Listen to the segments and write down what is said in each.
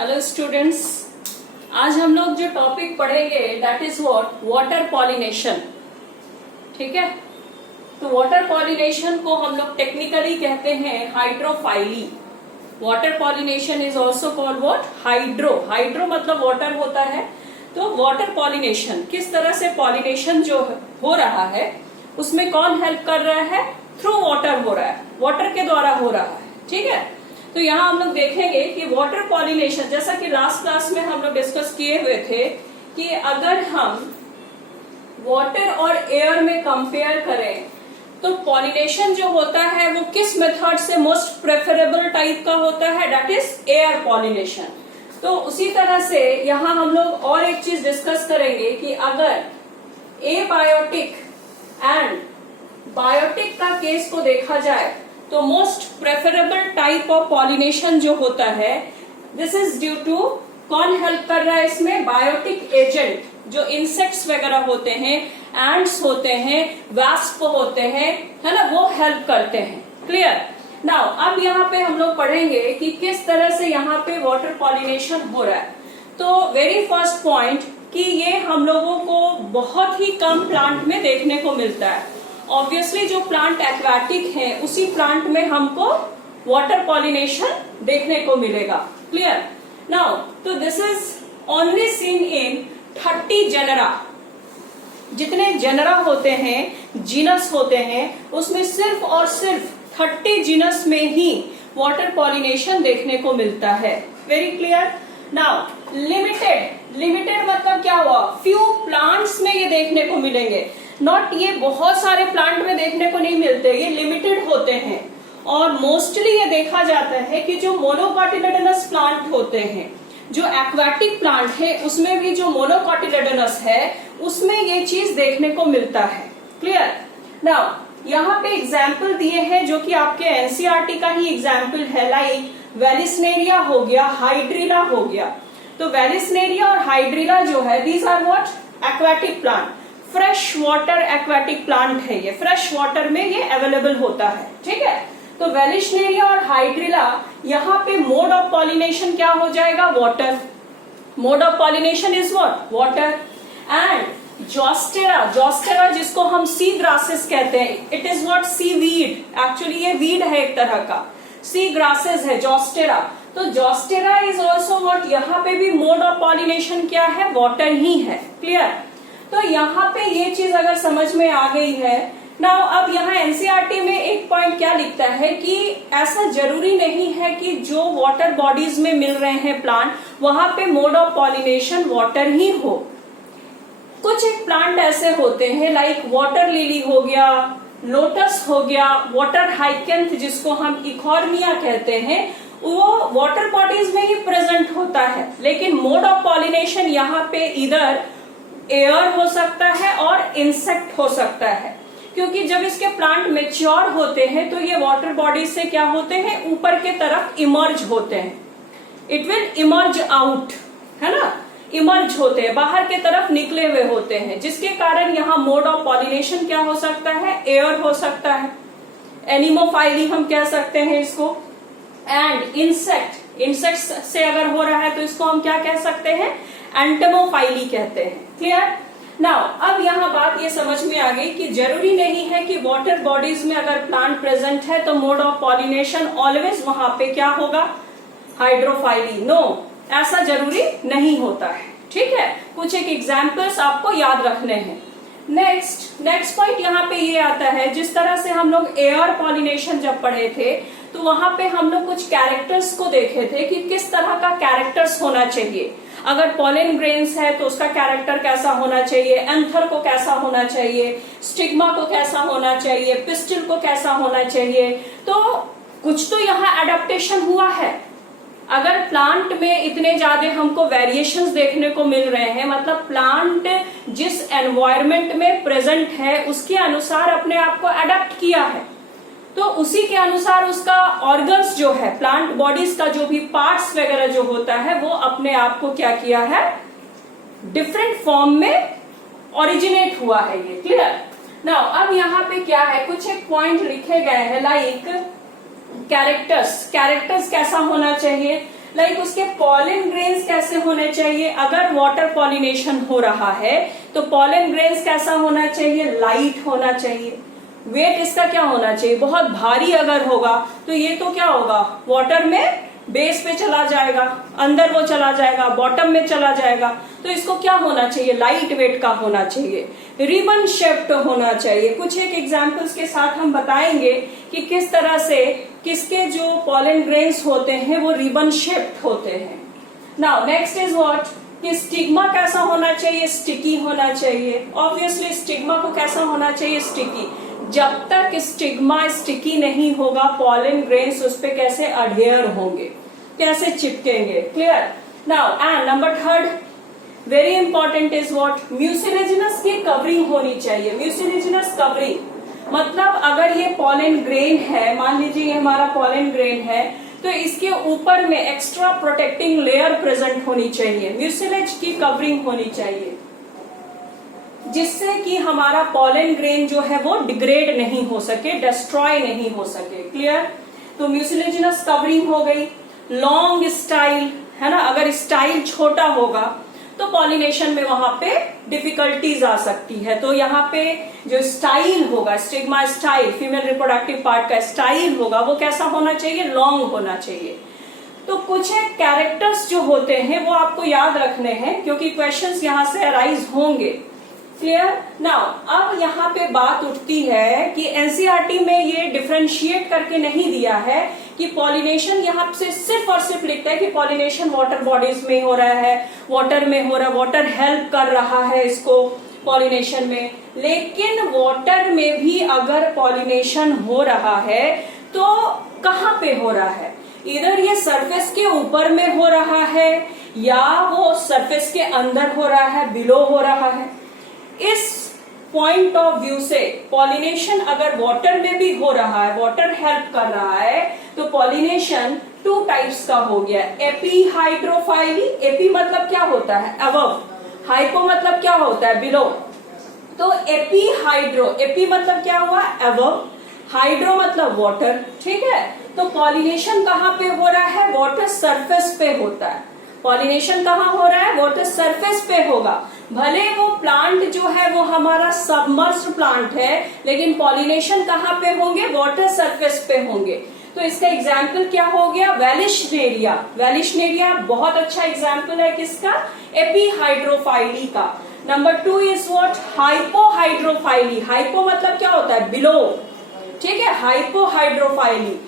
Hello students, आज हम लोग जो टॉपिक पढ़ेंगे that is what water pollination. ठीक है, तो वाटर पॉलिनेशन को हम लोग टेक्निकली कहते हैं hydrophily. Water pollination is also called what hydro. Hydro मतलब वाटर होता है। तो वाटर पॉलिनेशन, किस तरह से पॉलिनेशन जो हो रहा है उसमें कौन हेल्प कर रहा है? थ्रू वाटर हो रहा है, वाटर के द्वारा हो रहा है। ठीक है, तो यहाँ हम लोग देखेंगे कि वाटर पॉलिनेशन, जैसा कि लास्ट क्लास में हम लोग डिस्कस किए हुए थे कि अगर हम वाटर और एयर में कंपेयर करें तो पॉलिनेशन जो होता है वो किस मेथड से मोस्ट प्रेफरेबल टाइप का होता है, दैट इज एयर पॉलिनेशन। तो उसी तरह से यहाँ हम लोग और एक चीज डिस्कस करेंगे कि अगर एबायोटिक एंड बायोटिक का केस को देखा जाए तो most preferable type of pollination जो होता है दिस इज ड्यू टू, कौन हेल्प कर रहा है इसमें? बायोटिक एजेंट, जो इंसेक्ट्स वगैरह होते हैं, एंड्स होते हैं, वास्प होते हैं, है ना, वो हेल्प करते हैं। क्लियर? नाउ अब यहाँ पे हम लोग पढ़ेंगे कि किस तरह से यहाँ पे वाटर पॉलिनेशन हो रहा है। तो वेरी फर्स्ट पॉइंट कि ये हम लोगों को बहुत ही कम प्लांट में देखने को मिलता है। ऑब्वियसली जो प्लांट एक्वाटिक है उसी प्लांट में हमको वाटर पॉलिनेशन देखने को मिलेगा। क्लियर? नाउ तो this is only seen in 30 genera. जितने जेनरा होते हैं, जीनस होते हैं, उसमें सिर्फ और सिर्फ 30 जीनस में ही वाटर पॉलिनेशन देखने को मिलता है। Very clear? नाउ लिमिटेड मतलब क्या हुआ? फ्यू प्लांट्स में ये देखने को मिलेंगे। नॉट ये बहुत सारे प्लांट में देखने को नहीं मिलते, ये लिमिटेड होते हैं। और मोस्टली ये देखा जाता है कि जो मोनोकॉटिलेडोनस प्लांट होते हैं, जो एक्वाटिक प्लांट है उसमें भी जो मोनोकॉटिलेडोनस है उसमें ये चीज देखने को मिलता है। क्लियर? नाउ यहाँ पे एग्जाम्पल दिए हैं जो कि आपके एनसीईआरटी का ही एग्जाम्पल है, लाइक वेलिस्नेरिया हो गया, हाइड्रिला हो गया। तो वेलिस्नेरिया और हाइड्रिला जो है these are what aquatic plant, fresh water aquatic plant है। ये फ्रेश वाटर में ये अवेलेबल होता है। ठीक है, तो वेलिस्नेरिया और हाइड्रिला यहाँ पे मोड ऑफ पॉलिनेशन क्या हो जाएगा? Water. Mode of pollination is what? Water. And Zostera जिसको हम सी ग्रासेस कहते हैं, it is what? Sea weed. Actually ये वीड है एक तरह का, सी ग्रासेस है जॉस्टेरा। तो जॉस्टेरा इज ऑल्सो व्हाट? यहाँ पे भी मोड ऑफ पॉलिनेशन क्या है? वाटर ही है। क्लियर? तो यहाँ पे ये चीज अगर समझ में आ गई है। नाउ अब यहाँ एनसीईआरटी में एक पॉइंट क्या लिखता है कि ऐसा जरूरी नहीं है कि जो वाटर बॉडीज में मिल रहे हैं प्लांट वहां पे मोड ऑफ पॉलिनेशन वाटर ही हो। कुछ एक प्लांट ऐसे होते हैं लाइक वाटर लिली हो गया, लोटस हो गया, वाटर हाइकेंथ जिसको हम इकॉर्निया कहते हैं, वो वाटर बॉडीज में ही प्रेजेंट होता है। लेकिन मोड ऑफ पॉलिनेशन यहाँ पे इधर एयर हो सकता है और इंसेक्ट हो सकता है, क्योंकि जब इसके प्लांट मेच्योर होते हैं तो ये वाटर बॉडी से क्या होते हैं? ऊपर के तरफ इमर्ज होते हैं। इट विल इमर्ज आउट, है ना, इमर्ज होते हैं, बाहर के तरफ निकले हुए होते हैं, जिसके कारण यहाँ मोड ऑफ पॉलिनेशन क्या हो सकता है? एयर हो सकता है। एनिमोफाइली हम कह सकते हैं इसको। एंड इंसेक्ट से अगर हो रहा है तो इसको हम क्या कह सकते हैं? एंटमोफाइली कहते हैं। क्लियर? नाउ अब यहाँ बात ये समझ में आ गई कि जरूरी नहीं है कि वाटर बॉडीज में अगर प्लांट प्रेजेंट है तो मोड ऑफ पॉलिनेशन ऑलवेज वहां पे क्या होगा? हाइड्रोफाइली। नो, ऐसा जरूरी नहीं होता है। ठीक है, कुछ एक एग्जाम्पल्स आपको याद रखने हैं। नेक्स्ट पॉइंट यहाँ पे ये आता है, जिस तरह से हम लोग एयर पॉलिनेशन जब पढ़े थे तो वहां पे हम लोग कुछ कैरेक्टर्स को देखे थे कि किस तरह का कैरेक्टर्स होना चाहिए। अगर पॉलन ग्रेन्स है तो उसका कैरेक्टर कैसा होना चाहिए, एंथर को कैसा होना चाहिए, स्टिग्मा को कैसा होना चाहिए, पिस्टिल को कैसा होना चाहिए। तो कुछ तो यहाँ एडेप्टेशन हुआ है। अगर प्लांट में इतने ज्यादा हमको वेरिएशंस देखने को मिल रहे हैं, मतलब प्लांट जिस एनवायरमेंट में प्रेजेंट है उसके अनुसार अपने आप को अडेप्ट किया है, तो उसी के अनुसार उसका ऑर्गन्स जो है, प्लांट बॉडीज का जो भी पार्ट्स वगैरह जो होता है वो अपने आप को क्या किया है? डिफरेंट फॉर्म में ओरिजिनेट हुआ है ये। क्लियर? नाउ अब यहाँ पे क्या है, कुछ एक पॉइंट लिखे गए हैं लाइक कैरेक्टर्स कैसा होना चाहिए। लाइक उसके पॉलन ग्रेन्स कैसे होने चाहिए। अगर वाटर पॉलिनेशन हो रहा है तो पॉलन ग्रेन्स कैसा होना चाहिए, लाइट होना चाहिए। वेट इसका क्या होना चाहिए, बहुत भारी अगर होगा तो ये तो क्या होगा, वाटर में बेस पे चला जाएगा, अंदर वो चला जाएगा, बॉटम में चला जाएगा। तो इसको क्या होना चाहिए, लाइट वेट का होना चाहिए, रिबन शेप्ड होना चाहिए। कुछ एक एग्जांपल्स के साथ हम बताएंगे कि किस तरह से किसके जो पॉलन ग्रेन्स होते हैं वो रिबन शेप्ड होते हैं। नाउ नेक्स्ट इज व्हाट, कि स्टिग्मा कैसा होना चाहिए, स्टिकी होना चाहिए। ऑब्वियसली स्टिग्मा को कैसा होना चाहिए, स्टिकी। जब तक स्टिग्मा स्टिकी नहीं होगा पॉलन ग्रेन्स उस पे कैसे अडहेयर होंगे, कैसे चिपकेंगे। Clear. Now and number third very important is what, mucilaginous की कवरिंग होनी चाहिए। म्यूसिलेजिनस कवरिंग मतलब अगर ये पॉलन ग्रेन है, मान लीजिए ये हमारा पॉलन ग्रेन है, तो इसके ऊपर में एक्स्ट्रा प्रोटेक्टिंग लेयर प्रेजेंट होनी चाहिए, म्यूसिलेज की कवरिंग होनी चाहिए, जिससे कि हमारा पॉलन ग्रेन जो है वो डिग्रेड नहीं हो सके, डिस्ट्रॉय नहीं हो सके। क्लियर। तो म्यूसिलेजिनस कवरिंग हो गई। लॉन्ग स्टाइल है ना, अगर स्टाइल छोटा होगा तो पॉलिनेशन में वहां पे डिफिकल्टीज आ सकती है। तो यहाँ पे जो स्टाइल होगा, stigma style, female reproductive part का स्टाइल होगा, वो कैसा होना चाहिए, लॉन्ग होना चाहिए। तो कुछ एक कैरेक्टर्स जो होते हैं वो आपको याद रखने हैं क्योंकि क्वेश्चंस यहाँ से अराइज होंगे। क्लियर। नाउ अब यहाँ पे बात उठती है कि एनसीईआरटी में ये डिफरेंशिएट करके नहीं दिया है कि पॉलिनेशन यहाँ से सिर्फ और सिर्फ लिखता है कि पॉलिनेशन वाटर बॉडीज में हो रहा है, वाटर में हो रहा है, वाटर हेल्प कर रहा है इसको पॉलिनेशन में। लेकिन वाटर में भी अगर पॉलिनेशन हो रहा है तो कहाँ पे हो रहा है, इधर ये सरफेस के ऊपर में हो रहा है या वो सरफेस के अंदर हो रहा है, बिलो हो रहा है। इस पॉइंट ऑफ व्यू से पॉलिनेशन अगर वाटर में भी हो रहा है, वाटर हेल्प कर रहा है, तो पॉलिनेशन टू टाइप्स का हो गया। एपी हाइड्रोफाइली, एपी मतलब क्या होता है, अबव, हाइपो मतलब क्या होता है, बिलो। तो एपी हाइड्रो, एपी मतलब क्या हुआ, अबव, हाइड्रो मतलब वाटर। ठीक है। तो पॉलिनेशन कहाँ पे हो रहा है, वाटर सरफेस पे होता है। पॉलिनेशन कहाँ हो रहा है, वाटर सरफेस पे होगा। भले वो प्लांट जो है वो हमारा सबमर्ज्ड प्लांट है, लेकिन पॉलिनेशन कहाँ पे होंगे, वाटर सरफेस पे होंगे। तो इसका एग्जाम्पल क्या हो गया, वेलिशनेरिया। वेलिशनेरिया बहुत अच्छा एग्जाम्पल है किसका, एपीहाइड्रोफाइली का। Number 2 is what, hypohydrophily. Hypo मतलब क्या होता है, बिलो। ठीक है। हाइपोहाइड्रोफाइली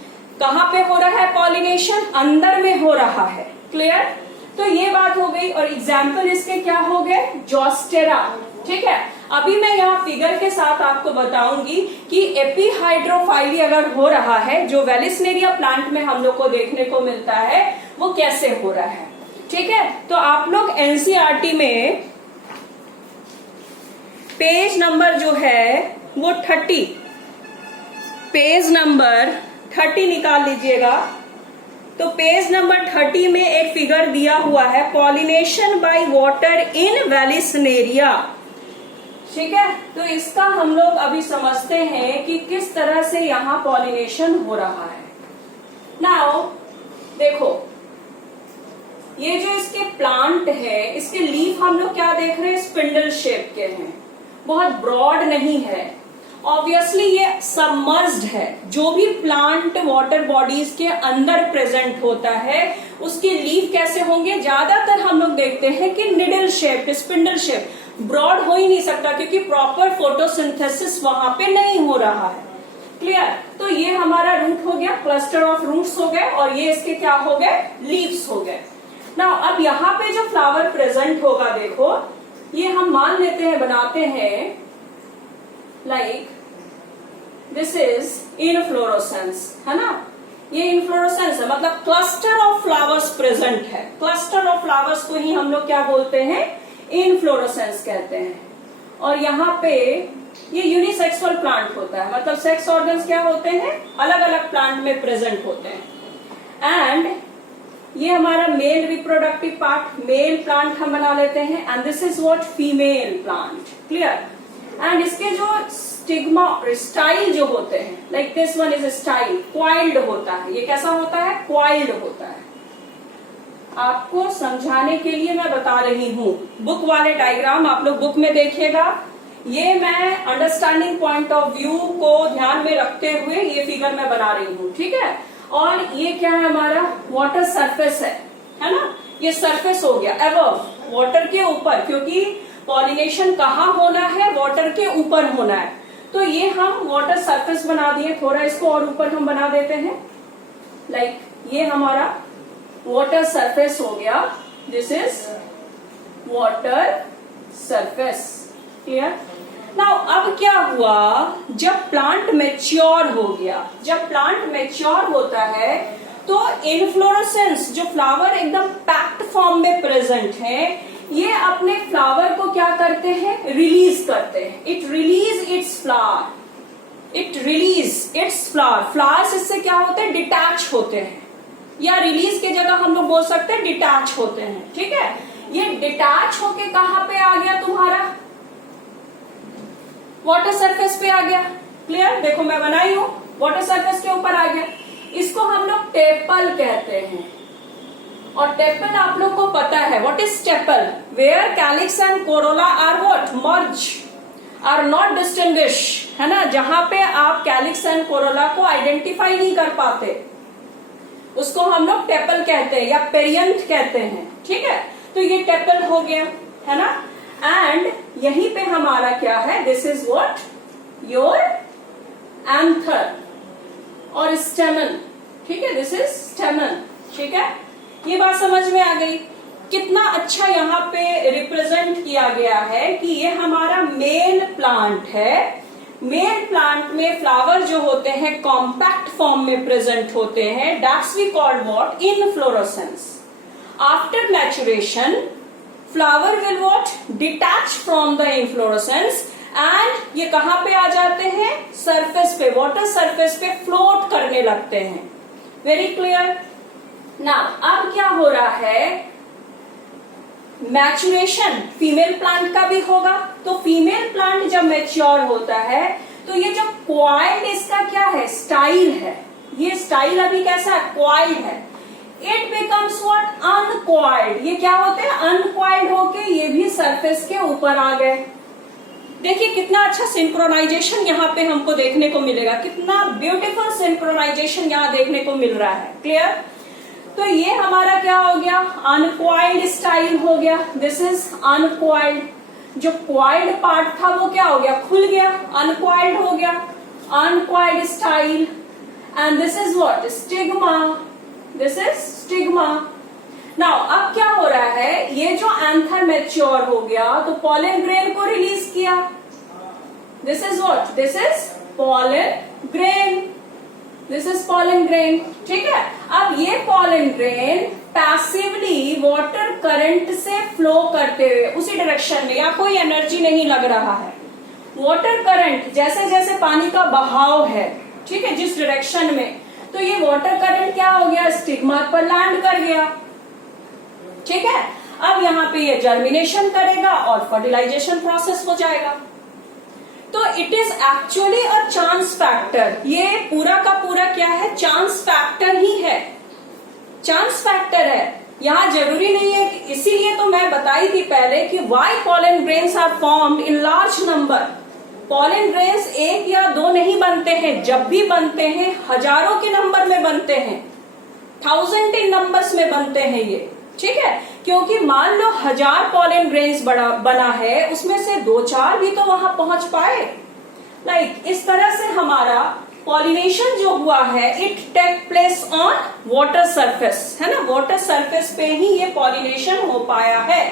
कहाँ पे हो रहा है पॉलिनेशन, अंदर में हो रहा है। क्लियर। तो ये बात हो गई। और एग्जाम्पल इसके क्या हो गए, जोस्टेरा। ठीक है। अभी मैं यहाँ फिगर के साथ आपको बताऊंगी कि एपीहाइड्रोफाइली अगर हो रहा है, जो वेलिसनेरिया प्लांट में हम लोग को देखने को मिलता है, वो कैसे हो रहा है। ठीक है। तो आप लोग एनसीईआरटी में पेज नंबर जो है वो 30, पेज नंबर 30 निकाल लीजिएगा। तो पेज नंबर 30 में एक फिगर दिया हुआ है, pollination by water in Vallisneria. ठीक है। तो इसका हम लोग अभी समझते हैं कि किस तरह से यहाँ पॉलिनेशन हो रहा है। नाउ देखो, ये जो इसके प्लांट है, इसके लीफ हम लोग क्या देख रहे हैं, स्पिंडल शेप के हैं, बहुत ब्रॉड नहीं है। ऑब्वियसली ये सबमर्ज्ड है। जो भी प्लांट वाटर बॉडीज के अंदर प्रेजेंट होता है उसके लीफ कैसे होंगे, ज्यादातर हम लोग देखते हैं कि needle shape, spindle shape. Broad हो ही नहीं सकता क्योंकि प्रॉपर फोटोसिंथेसिस वहां पे नहीं हो रहा है। क्लियर। तो ये हमारा रूट हो गया, क्लस्टर ऑफ रूट्स हो गए, और ये इसके क्या हो गए, लीव्स हो गए। नाउ अब यहाँ पे जो फ्लावर प्रेजेंट होगा, देखो ये हम मान लेते हैं, बनाते हैं लाइक दिस इज इनफ्लोरोसेंस, है ना। ये इनफ्लोरोसेंस है, मतलब क्लस्टर ऑफ फ्लावर्स प्रेजेंट है। क्लस्टर ऑफ फ्लावर्स को ही हम लोग क्या बोलते हैं, इनफ्लोरोसेंस कहते हैं। और यहाँ पे ये यूनिसेक्सुअल प्लांट होता है, मतलब सेक्स ऑर्गन्स क्या होते हैं, अलग अलग प्लांट में प्रेजेंट होते हैं। एंड ये हमारा male reproductive part, male plant हम बना लेते हैं, and this is what, female plant. Clear. And इसके जो स्टिग्मा, स्टाइल जो होते हैं, like this one is style, coiled होता है। ये कैसा होता है, क्वाइल्ड होता है। आपको समझाने के लिए मैं बता रही हूँ। बुक वाले डायग्राम आप लोग बुक में देखिएगा। ये मैं अंडरस्टैंडिंग पॉइंट ऑफ व्यू को ध्यान में रखते हुए ये फिगर मैं बना रही हूँ, ठीक है। और ये क्या है, हमारा वाटर सरफेस है ना। ये सरफेस हो गया अबव, वाटर के ऊपर, क्योंकि पॉलिनेशन कहाँ होना है, वाटर के ऊपर होना है। तो ये हम वाटर सरफेस बना दिए। थोड़ा इसको और ऊपर हम बना देते हैं, लाइक ये हमारा वाटर सरफेस हो गया। This is water surface, clear. Now अब क्या हुआ, जब प्लांट मैच्योर हो गया, जब प्लांट मैच्योर होता है तो इनफ्लोरेसेंस, जो फ्लावर एकदम पैक्ड फॉर्म में प्रेजेंट है, ये अपने फ्लावर को क्या करते हैं, रिलीज करते हैं। It release it's flower, it release it's flower. Flowers इससे क्या होते हैं, डिटैच होते हैं, या रिलीज की जगह हम लोग बोल सकते हैं डिटैच होते हैं, ठीक है। ये डिटैच होके कहाँ पे आ गया, तुम्हारा वाटर सरफेस पे आ गया, क्लियर। देखो मैं बनाई हूं, वाटर सरफेस के ऊपर आ गया। इसको हम लोग टेपल कहते हैं। और टेपल आप लोग को पता है, what is tepal, where calyx and corolla are what, merge, are not distinguish, है ना। जहां पे आप कैलिक्स एंड कोरोला को आइडेंटिफाई नहीं कर पाते, उसको हम लोग टेपल कहते हैं या पेरियंथ कहते हैं, ठीक है। तो ये टेपल हो गया, है ना। एंड यहीं पे हमारा क्या है, this is what your anther और स्टेमन, ठीक है। दिस इज स्टेमन, ठीक है। ये बात समझ में आ गई। कितना अच्छा यहाँ पे रिप्रेजेंट किया गया है कि ये हमारा मेल प्लांट है। मेल प्लांट में फ्लावर जो होते हैं कॉम्पैक्ट फॉर्म में प्रेजेंट होते हैं, that's we called what, inflorescence. After maturation flower will what, detach from the inflorescence and ये कहां पे आ जाते हैं, सरफेस पे, वाटर सरफेस पे फ्लोट करने लगते हैं। Very clear. नाउ अब क्या हो रहा है, मैचुरेशन फीमेल प्लांट का भी होगा। तो फीमेल प्लांट जब मैच्योर होता है तो ये जो क्वाइल्ड इसका क्या है, स्टाइल है। ये स्टाइल अभी कैसा है, क्वाइल्ड है। It becomes what, uncoiled. ये क्या होते हैं, अनक्वाइल्ड होके ये भी सरफेस के ऊपर आ गए। देखिए कितना अच्छा सिंक्रोनाइजेशन यहाँ पे हमको देखने को मिलेगा, कितना ब्यूटीफुल सिंक्रोनाइजेशन यहाँ देखने को मिल रहा है, क्लियर। तो ये हमारा क्या हो गया, अनक्वाइल्ड स्टाइल हो गया। This is uncoiled. जो क्वाइल्ड पार्ट था वो क्या हो गया, खुल गया, अनक्वाइल्ड हो गया, uncoiled style. And this is what, stigma. This is stigma. Now अब क्या हो रहा है, ये जो एंथर मैच्योर हो गया तो पॉलन ग्रेन को रिलीज किया। This is what, this is pollen grain, this is pollen grain, ठीक है। अब ये pollen grain passively water current से फ्लो करते हुए उसी डायरेक्शन में, या कोई एनर्जी नहीं लग रहा है, वाटर करंट जैसे जैसे पानी का बहाव है, ठीक है, जिस डायरेक्शन में, तो ये वाटर करंट क्या हो गया, स्टिग्मा पर लैंड कर गया, ठीक है। अब यहाँ पे ये जर्मिनेशन करेगा और फर्टिलाइजेशन प्रोसेस हो जाएगा। तो it is actually a chance factor. ये पूरा का पूरा क्या है, चांस फैक्टर ही है, चांस फैक्टर है। यहाँ जरूरी नहीं है कि, इसीलिए तो मैं बताई थी पहले कि why pollen grains are formed in large number. Pollen grains एक या दो नहीं बनते हैं, जब भी बनते हैं हजारों के नंबर में बनते हैं, 1000 इन नंबर्स में बनते हैं ये, ठीक है। क्योंकि मान लो 1000 पॉलन ग्रेन्स बना है, उसमें से 2-4 भी तो वहां पहुंच पाए। लाइक इस तरह से हमारा पॉलिनेशन जो हुआ है, it take place on water surface, है ना। वाटर सरफेस पे ही ये पॉलिनेशन हो पाया है।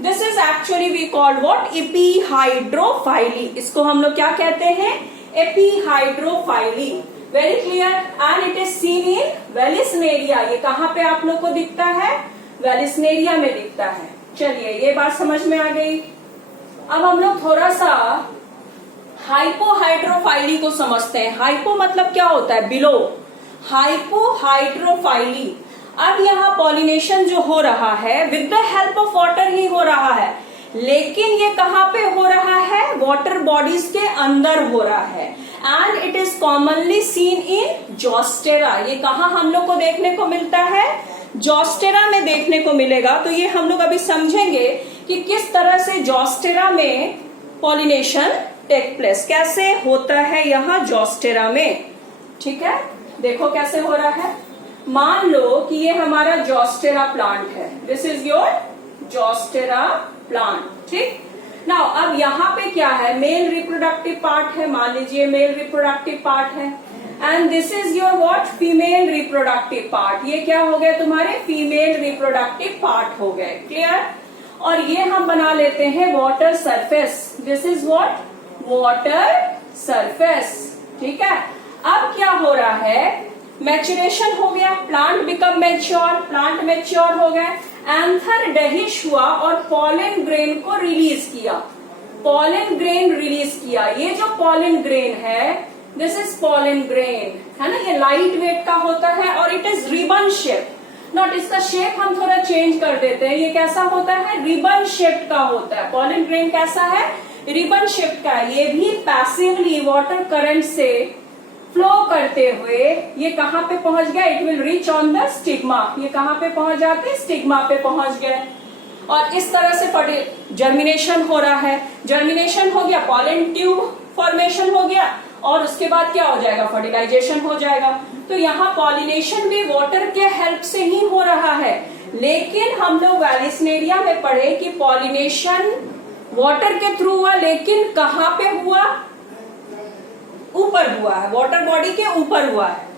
This is actually we called what, epihydrophily. इसको हम लोग क्या कहते हैं, epihydrophily. Very clear. And it is seen in Vallisneria. ये कहाँ पे आप लोग को दिखता है, वेलिस्नेरिया में दिखता है। चलिए ये बात समझ में आ गई। अब हम लोग थोड़ा सा हाइपोहाइड्रोफाइली को समझते हैं। हाइपो मतलब क्या होता है, बिलो, हाइपोहाइड्रोफाइली। अब यहाँ पॉलिनेशन जो हो रहा है with the help of water ही हो रहा है, लेकिन ये कहाँ पे हो रहा है, वाटर बॉडीज के अंदर हो रहा है। And it is commonly seen in Zostera. ये कहाँ हम लोग को देखने को मिलता है, जॉस्टेरा में देखने को मिलेगा। तो ये हम लोग अभी समझेंगे कि किस तरह से जॉस्टेरा में पॉलिनेशन टेक प्लेस, कैसे होता है यहाँ जॉस्टेरा में। ठीक है, देखो कैसे हो रहा है। मान लो कि ये हमारा जॉस्टेरा प्लांट है, दिस इज योर जॉस्टेरा प्लांट। ठीक, नाउ अब यहाँ पे क्या है, मेल रिप्रोडक्टिव पार्ट है, मान लीजिए मेल रिप्रोडक्टिव पार्ट है, and this is your what, female reproductive part. ये क्या हो गए तुम्हारे, फीमेल रिप्रोडक्टिव पार्ट हो गए। क्लियर। और ये हम बना लेते हैं water surface, this is what, water surface. ठीक है, अब क्या हो रहा है, मैच्योरेशन हो गया, plant become mature, plant mature हो गए, एंथर डहिश हुआ और पॉलन ग्रेन को रिलीज किया, पॉलन ग्रेन रिलीज किया। ये जो पॉलन ग्रेन है, दिस इज पॉलन ग्रेन, है ना, ये लाइट वेट का होता है और it is ribbon shape. Not, इसका शेप हम थोड़ा चेंज कर देते हैं, ये कैसा होता है, रिबन शेप का होता है। पॉलन ग्रेन कैसा है, रिबन शेप का है। ये भी पैसिवली वाटर करंट से फ्लो करते हुए ये कहां पे पहुंच गया, it will reach on the stigma. ये कहां पे पहुंच जाते, स्टिग्मा पे पहुंच गए। और इस तरह से जर्मिनेशन हो रहा है, जर्मिनेशन हो गया, पॉलन ट्यूब फॉर्मेशन हो गया, और उसके बाद क्या हो जाएगा, फर्टिलाइजेशन हो जाएगा। तो यहाँ पॉलिनेशन भी वाटर के हेल्प से ही हो रहा है। लेकिन हम लोग वैलिस्नेरिया में पढ़े कि पॉलिनेशन वाटर के थ्रू हुआ, लेकिन कहाँ पे हुआ, ऊपर हुआ है, वाटर बॉडी के ऊपर हुआ है।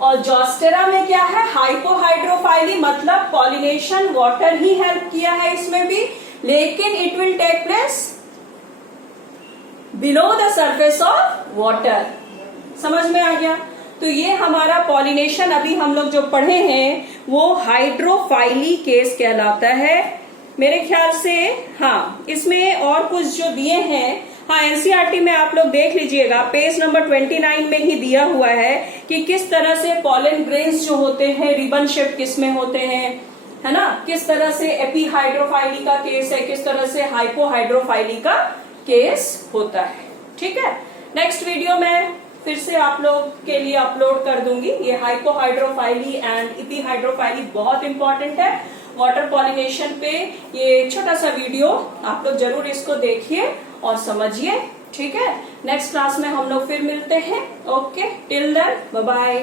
और जॉस्टेरा में क्या है, हाइपोहाइड्रोफाइली, मतलब पॉलिनेशन वाटर ही हेल्प किया है इसमें भी, लेकिन it will take place below the surface of water. समझ में आ गया। तो ये हमारा पॉलिनेशन अभी हम लोग जो पढ़े हैं वो हाइड्रोफाइली केस कहलाता है मेरे ख्याल से। हाँ, इसमें और कुछ जो दिए हैं, हाँ एनसीईआरटी में आप लोग देख लीजिएगा, पेज नंबर 29 में ही दिया हुआ है कि किस तरह से पॉलन ग्रेन्स जो होते हैं रिबन शेप किस में होते हैं, है ना, किस तरह से एपीहाइड्रोफाइली का केस है, किस तरह से हाइपोहाइड्रोफाइली का केस होता है। ठीक है, नेक्स्ट वीडियो में फिर से आप लोग के लिए अपलोड कर दूंगी। ये हाइपोहाइड्रोफाइली एंड एपीहाइड्रोफाइली बहुत इंपॉर्टेंट है वाटर पॉलिनेशन पे। ये छोटा सा वीडियो आप लोग जरूर इसको देखिए और समझिए। ठीक है, नेक्स्ट क्लास में हम लोग फिर मिलते हैं। Okay, till then bye bye.